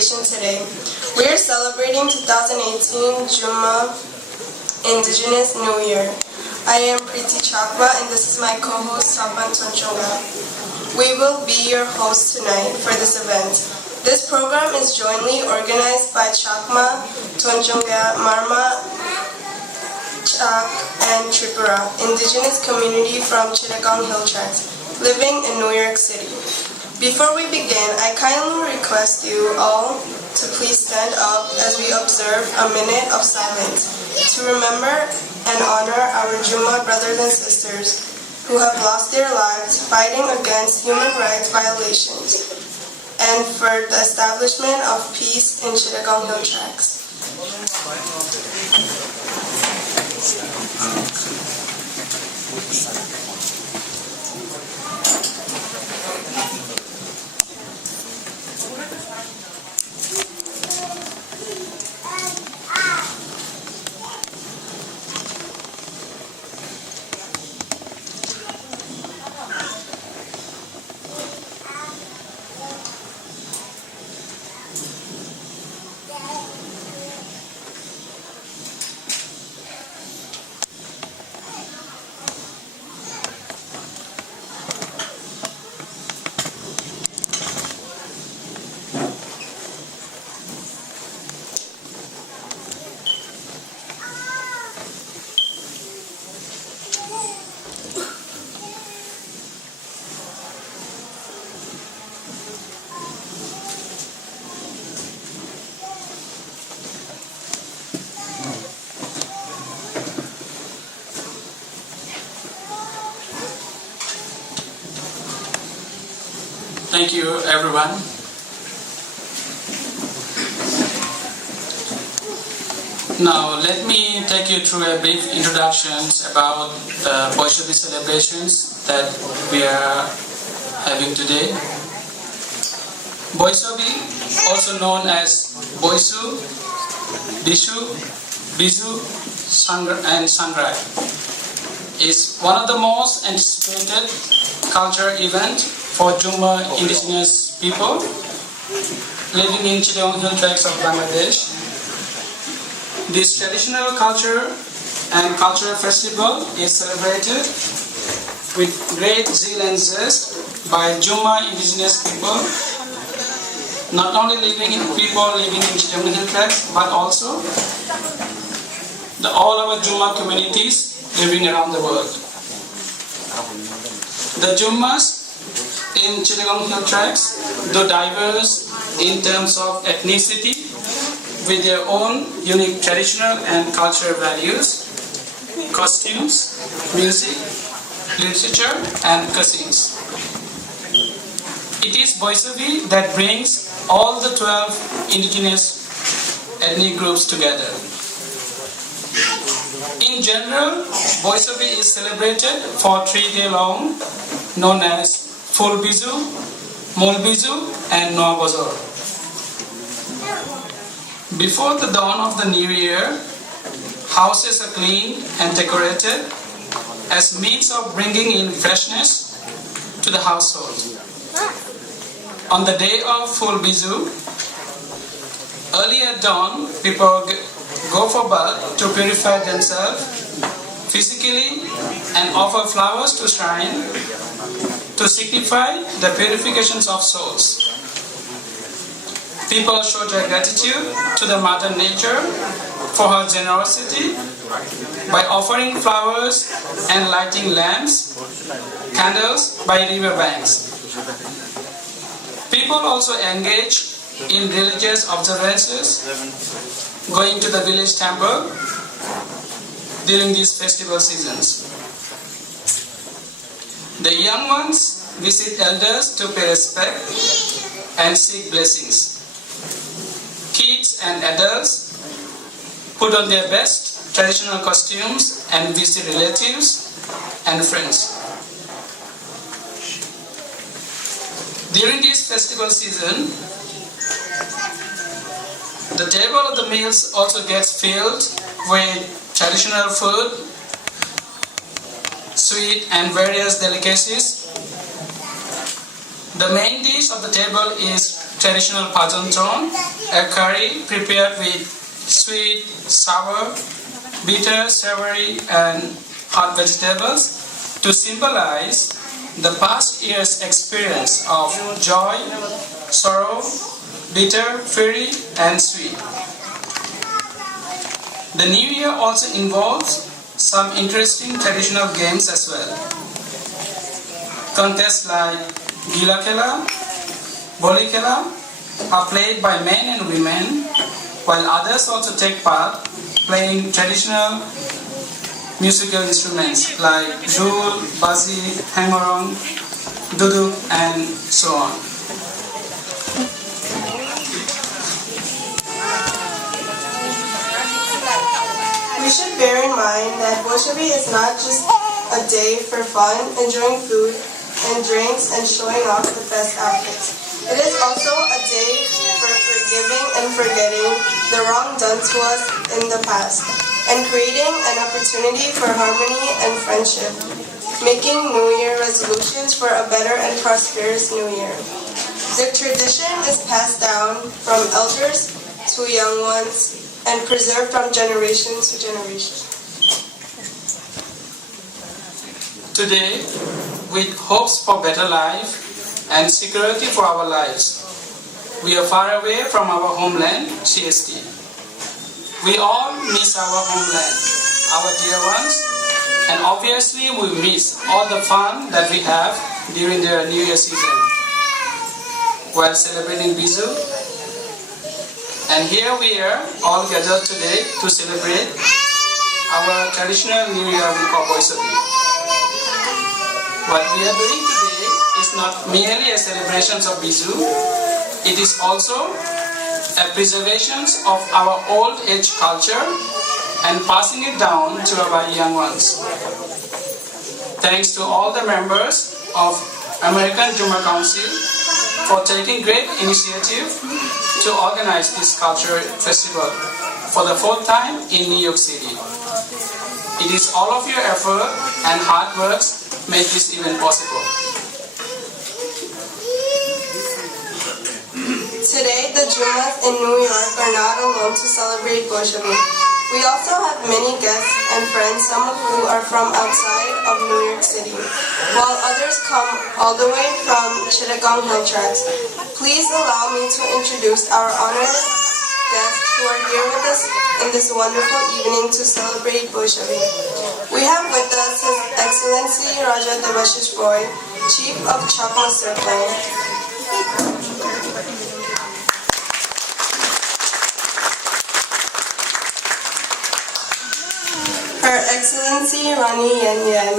celebration today. We are celebrating 2018 Jumma Indigenous New Year. I am Preeti Chakma and this is my co-host Sapan Tonchonga. We will be your hosts tonight for this event. This program is jointly organized by Chakma, Tonchonga, Marma, Chak, and Tripura, indigenous community from Chittagong Hill Tracts, living in New York City. Before we begin, I kindly request you all to please stand up as we observe a minute of silence to remember and honor our Jumma brothers and sisters who have lost their lives fighting against human rights violations and for the establishment of peace in Chittagong Hill Tracts. Thank you, everyone. Now, let me take you through a brief introduction about the BOISABI celebrations that we are having today. BOISABI, also known as Boisu, Bizu, and Sangrai, is one of the most anticipated cultural events for Jumma indigenous people living in Chittagong Hill Tracts of Bangladesh. This traditional culture and cultural festival is celebrated with great zeal and zest by Jumma indigenous people, not only living in Chittagong Hill Tracts, but also all our Jumma communities living around the world. The Jummas in Chittagong Hill Tracts, though diverse in terms of ethnicity, with their own unique traditional and cultural values, costumes, music, literature, and cuisines. It is BOISABI that brings all the 12 indigenous ethnic groups together. In general, BOISABI is celebrated for 3 days long, known as Full Bizu, Mul Bizu, and Noa Bozor. Before the dawn of the new year, houses are cleaned and decorated as means of bringing in freshness to the household. On the day of Full Bizu, early at dawn, people go for bath to purify themselves physically and offer flowers to shrine to signify the purifications of souls. People show their gratitude to the Mother Nature for her generosity by offering flowers and lighting lamps, candles by river banks. People also engage in religious observances, going to the village temple during these festival seasons. The young ones visit elders to pay respect and seek blessings. Kids and adults put on their best traditional costumes and visit relatives and friends. During this festival season, the table of the meals also gets filled with traditional food, sweet and various delicacies, The main dish of the table is traditional pajanton, a curry prepared with sweet, sour, bitter, savory, and hot vegetables to symbolize the past year's experience of joy, sorrow, bitter, fiery, and sweet. The new year also involves some interesting traditional games as well. Contests like Gila Kela, Boli Kela are played by men and women, while others also take part playing traditional musical instruments like dhol, bazi, hangorong, duduk, and so on. We should bear in mind that Boisabi is not just a day for fun, enjoying food and drinks, and showing off the best outfits. It is also a day for forgiving and forgetting the wrong done to us in the past, and creating an opportunity for harmony and friendship, making New Year resolutions for a better and prosperous New Year. The tradition is passed down from elders to young ones and preserved from generation to generation. Today, with hopes for better life and security for our lives, we are far away from our homeland, CST. We all miss our homeland, our dear ones, and obviously we miss all the fun that we have during the New Year season while celebrating Bizu. And here we are all gathered today to celebrate our traditional New Year we call Boisabi. What we are doing today is not merely a celebration of Bizu, it is also a preservation of our old age culture and passing it down to our young ones. Thanks to all the members of American Jumma Council for taking great initiative to organize this cultural festival for the 4th time in New York City. It is all of your effort and hard work made this event possible. Today, the Jummas in New York are not alone to celebrate Boisabi. We also have many guests and friends, some of who are from outside of New York City, while others come all the way from Chittagong Hill Tracts. Please allow me to introduce our honored guests who are here with us in this wonderful evening to celebrate Boisabi. We have with us His Excellency Raja Devashish Boy, Chief of Chakma Circle. Her Excellency Rani Yen Yen.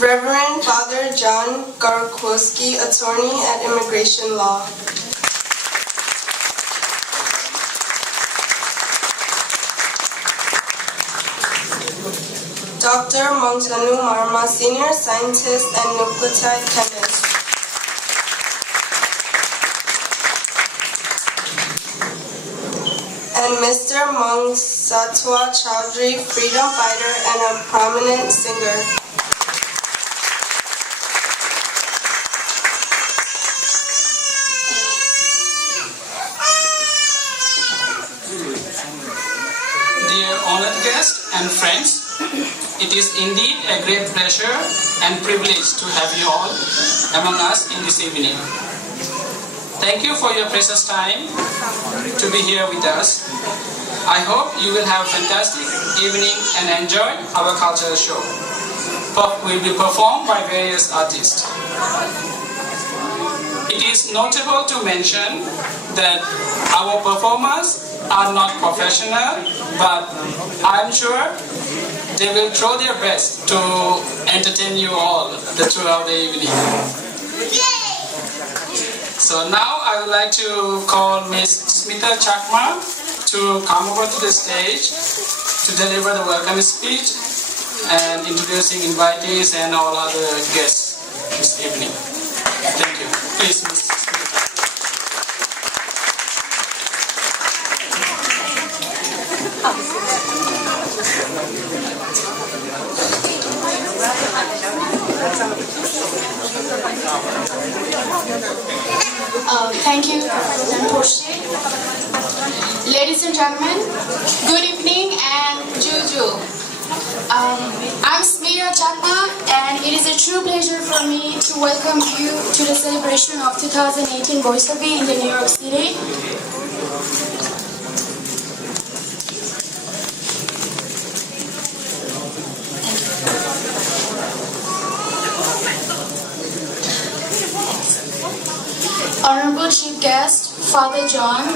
Reverend Father John Garkowski, Attorney at Immigration Law. Dr. Mongzanu Marma, Senior Scientist and Nucleotide Chemist. And Mr. Mong Satwa Chowdhury, freedom fighter and a prominent singer. Dear honored guests and friends, it is indeed a great pleasure and privilege to have you all among us in this evening. Thank you for your precious time to be here with us. I hope you will have a fantastic evening and enjoy our cultural show. Will be performed by various artists. It is notable to mention that our performers are not professional, but I'm sure they will try their best to entertain you all throughout the evening. So now I would like to call Ms. Smita Chakma to come over to the stage to deliver the welcome speech and introducing invitees and all other guests this evening. Thank you. Please, Ms. Smita. Thank you, President Porshi. Ladies and gentlemen, good evening and Juju. I'm Smita Chakma, and it is a true pleasure for me to welcome you to the celebration of 2018 BOISABI in the New York City. Honorable Chief Guest, Father John,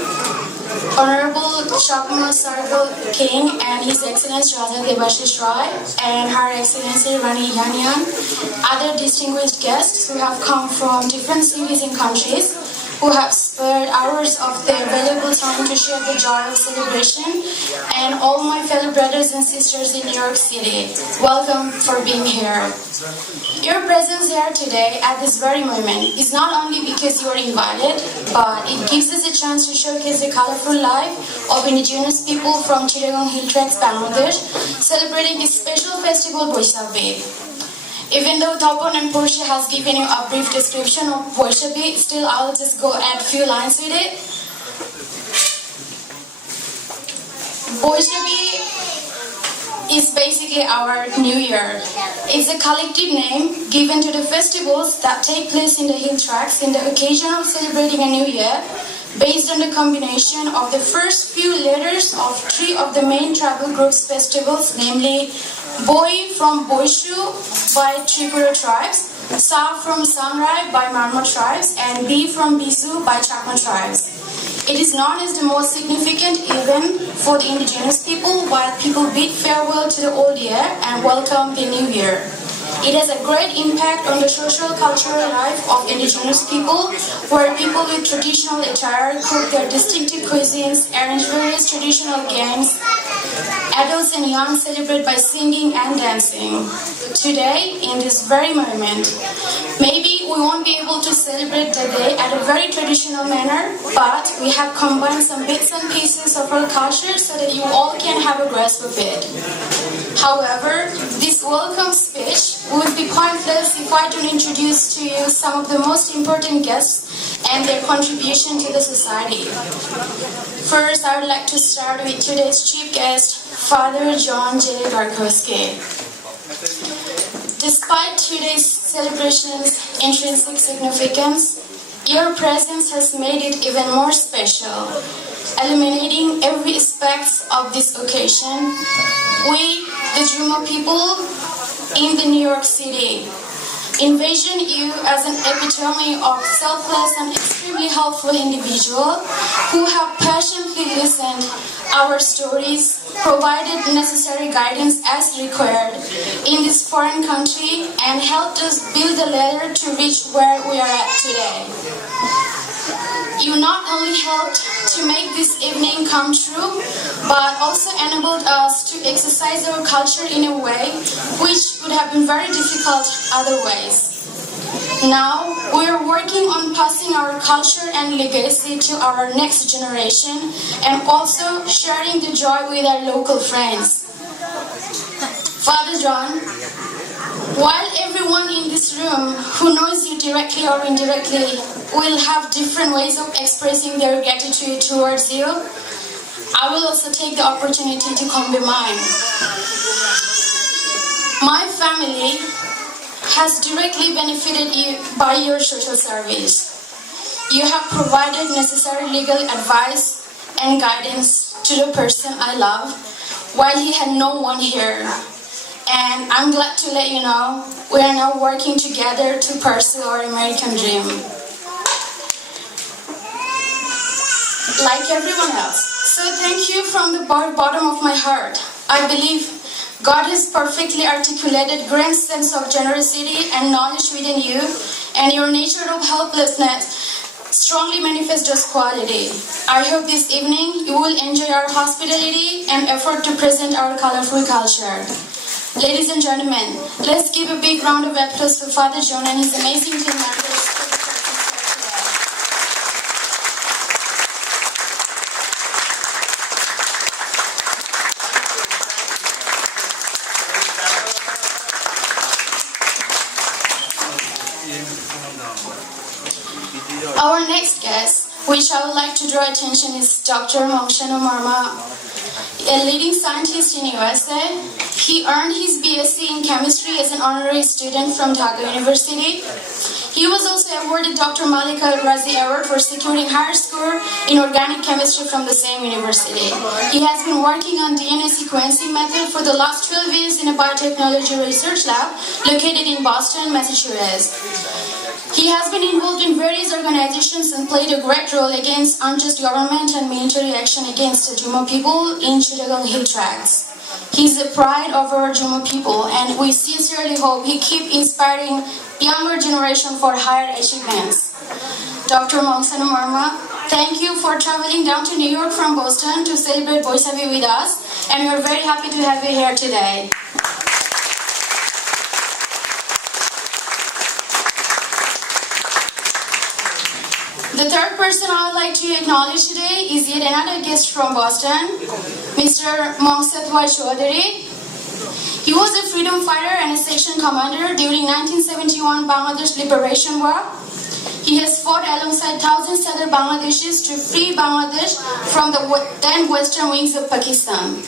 Honorable Chakma Circle King and His Excellency Raja Debashish Roy, and Her Excellency Rani Yanyan, other distinguished guests who have come from different cities and countries, who have spared hours of their valuable time to share the joy of celebration, and all my fellow brothers and sisters in New York City, welcome for being here. Your presence here today at this very moment is not only because you are invited, but it gives us a chance to showcase the colorful life of indigenous people from Chittagong Hill Tracts, Bangladesh, celebrating this special festival, BOISABI. Even though Topon and Portia has given you a brief description of BOISABI, still I'll just go add a few lines with it. BOISABI is basically our New Year. It's a collective name given to the festivals that take place in the hill tracts in the occasion of celebrating a new year, based on the combination of the first few letters of three of the main tribal groups' festivals, namely Boi from Boishu by Tripura tribes, Sa from Sangrai by Marmot tribes, and B from Bizu by Chakma tribes. It is known as the most significant event for the indigenous people, while people bid farewell to the old year and welcome the new year. It has a great impact on the social cultural life of indigenous people, where people with traditional attire cook their distinctive cuisines, arrange various traditional games. Adults and young celebrate by singing and dancing. Today, in this very moment, maybe we won't be able to celebrate the day at a very traditional manner, but we have combined some bits and pieces of our culture so that you all can have a grasp of it. However, this welcome speech would be pointless if I don't introduce to you some of the most important guests and their contribution to the society. First, I would like to start with today's chief guest, Father John J. Garkowski. Despite today's celebration's intrinsic significance, your presence has made it even more special, illuminating every aspect of this occasion. We, the Jumma people in the New York City, envision you as an epitome of selfless and extremely helpful individual who have passionately listened our stories, provided necessary guidance as required in this foreign country, and helped us build the ladder to reach where we are at today. You not only helped to make this evening come true, but also enabled us to exercise our culture in a way which would have been very difficult otherwise. Now, we are working on passing our culture and legacy to our next generation, and also sharing the joy with our local friends. Father John, while everyone in this room who knows you directly or indirectly will have different ways of expressing their gratitude towards you, I will also take the opportunity to convey mine. My family has directly benefited you by your social service. You have provided necessary legal advice and guidance to the person I love while he had no one here. And I'm glad to let you know we are now working together to pursue our American dream. Like everyone else. So thank you from the bottom of my heart. I believe God has perfectly articulated great sense of generosity and knowledge within you, and your nature of helplessness strongly manifests this quality. I hope this evening you will enjoy our hospitality and effort to present our colorful culture. Ladies and gentlemen, let's give a big round of applause for Father John and his amazing team members. Our next guest, which I would like to draw attention, is Dr. Mongshanu Marma, a leading scientist in USA. He earned his BSc in chemistry as an honorary student from Dhaka University. He was also awarded Dr. Malika Razi Award for securing higher score in organic chemistry from the same university. He has been working on DNA sequencing method for the last 12 years in a biotechnology research lab located in Boston, Massachusetts. He has been involved in various organizations and played a great role against unjust government and military action against the Jumma people in Chittagong Hill Tracts. He is the pride of our Jumma people, and we sincerely hope he keeps inspiring younger generation for higher achievements. Dr. Mongshanu Marma, thank you for traveling down to New York from Boston to celebrate Boisabi with us, and we are very happy to have you here today. The third person I would like to acknowledge today is yet another guest from Boston, Mr. Mongset Y. Chaudhary. He was a freedom fighter and a section commander during 1971 Bangladesh Liberation War. He has fought alongside thousands of other Bangladeshis to free Bangladesh from the then western wings of Pakistan.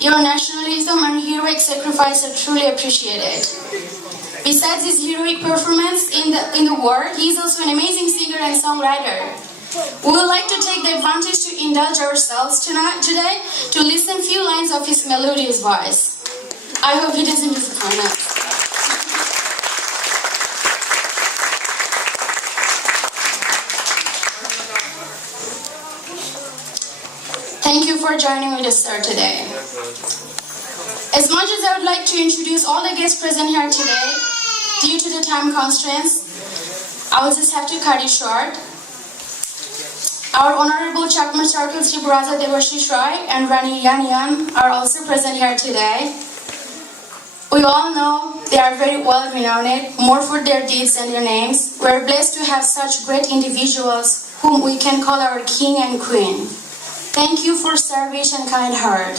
Your nationalism and heroic sacrifice are truly appreciated. Besides his heroic performance in the war, he is also an amazing singer and songwriter. We would like to take the advantage to indulge ourselves today to listen a few lines of his melodious voice. I hope he doesn't disappoint us. Thank you for joining with us, sir, today. As much as I would like to introduce all the guests present here today, due to the time constraints, I will just have to cut it short. Our Honorable Chakma Circle Sri Braza Devashish Roy and Rani Yan Yan are also present here today. We all know they are very well renowned, more for their deeds than their names. We are blessed to have such great individuals whom we can call our king and queen. Thank you for service and kind heart.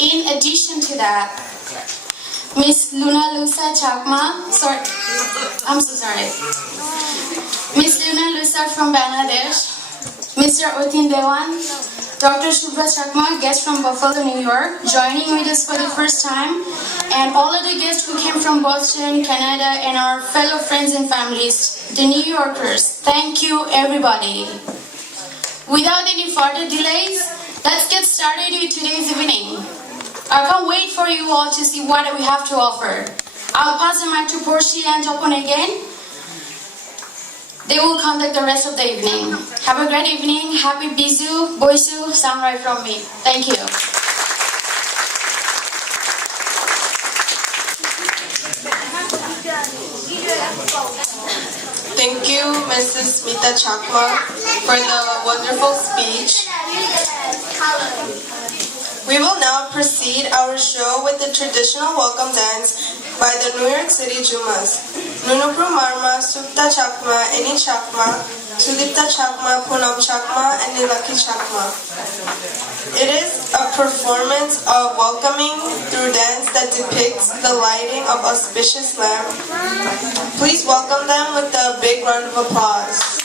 In addition to that, Miss Luna Lusa Chakma, Miss Luna Lusa from Bangladesh, Mr. Otin Dewan, Dr. Shubha Chakma, guest from Buffalo, New York, joining with us for the first time, and all of the guests who came from Boston, Canada, and our fellow friends and families, the New Yorkers. Thank you, everybody. Without any further delays, let's get started with today's evening. I can't wait for you all to see what we have to offer. I'll pass the mic to Portia and Topon again. They will conduct the rest of the evening. Have a great evening. Happy Bizu BOISABI Celebration from me. Thank you. Thank you, Mrs. Mita Chakma, for the wonderful speech. We will now proceed our show with the traditional welcome dance by the New York City Jummas. Nunupru Marma, Sukta Chakma, Eni Chakma, Sulipta Chakma, Punam Chakma, and Nilaki Chakma. It is a performance of welcoming through dance that depicts the lighting of auspicious lamp. Please welcome them with a big round of applause.